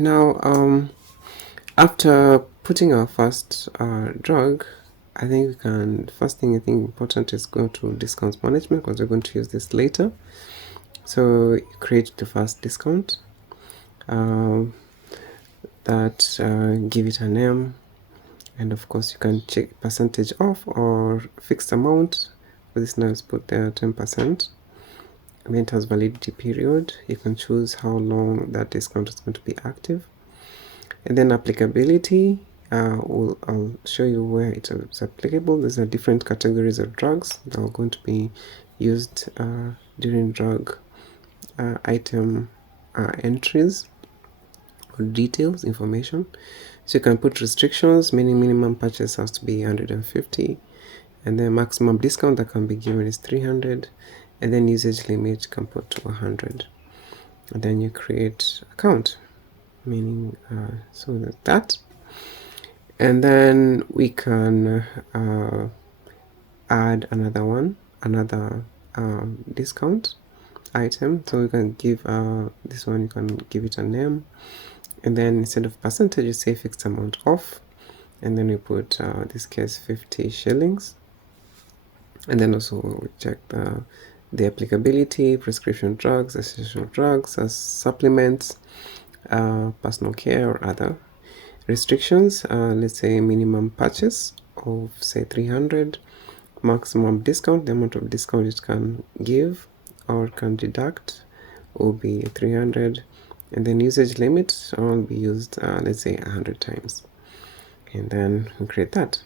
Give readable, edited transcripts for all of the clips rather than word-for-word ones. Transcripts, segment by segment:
Now, after putting our first drug, I think we can, first thing I think important is go to discount management, because we're going to use this later. So you create the first discount, give it a name, and of course you can check percentage off or fixed amount. For this now, let's put there 10%. And then it has validity period. You can choose how long that discount is going to be active. And then applicability, I'll show you where it's applicable. There's different categories of drugs that are going to be used during drug item entries or details information. So you can put restrictions, meaning minimum purchase has to be 150, and then maximum discount that can be given is 300, and then usage limit you can put to 100, and then you create account, meaning so that, and then we can add another discount item. So we can give this one, you can give it a name, and then instead of percentage you say fixed amount off, and then we put this case 50 shillings, and then also we check the applicability, prescription drugs, essential drugs as supplements, personal care or other restrictions. Let's say minimum purchase of say 300, maximum discount, the amount of discount it can give or can deduct will be 300, and then usage limit will be used let's say 100 times, and then we create that.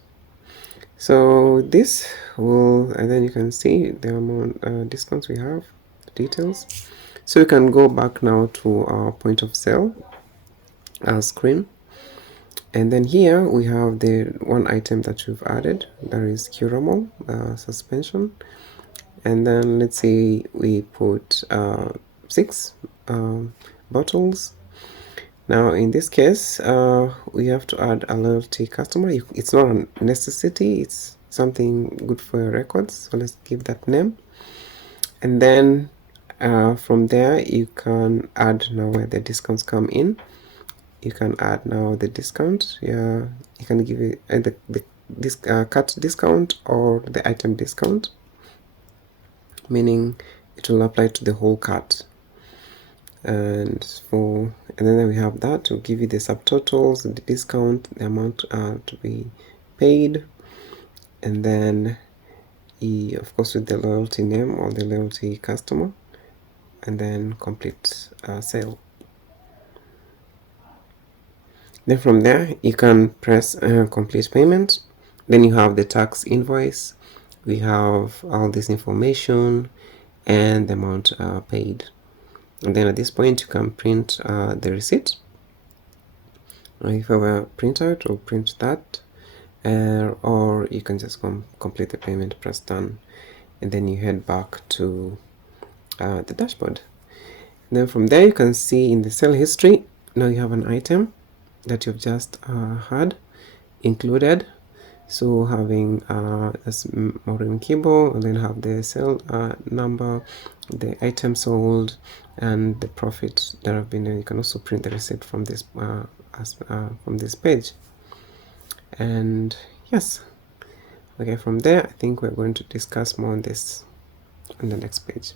So this will, and then you can see the amount discounts we have, details. So we can go back now to our point of sale screen, and then here we have the one item that we've added, that is Curamol suspension, and then let's say we put 6 bottles. Now in this case we have to add a loyalty customer. It's not a necessity, it's something good for your records, so let's give that name, and then from there you can add now where the discounts come in. You can add now the discount. You can give it the cut discount or the item discount, meaning it will apply to the whole cart. And then we have that to give you the subtotals, the discount, the amount to be paid, and then of course with the loyalty name or the loyalty customer, and then complete sale. Then from there you can press complete payment. Then you have the tax invoice, we have all this information and the amount paid, and then at this point you can print the receipt. If I were print out or print that, or you can just complete the payment, press done, and then you head back to the dashboard. And then from there you can see in the sale history, now you have an item that you've just had included. So having as Maureen Kibo, and then have the sale number, the item sold, and the profit that have been. And you can also print the receipt from this from this page. And yes, okay, from there I think we're going to discuss more on this on the next page.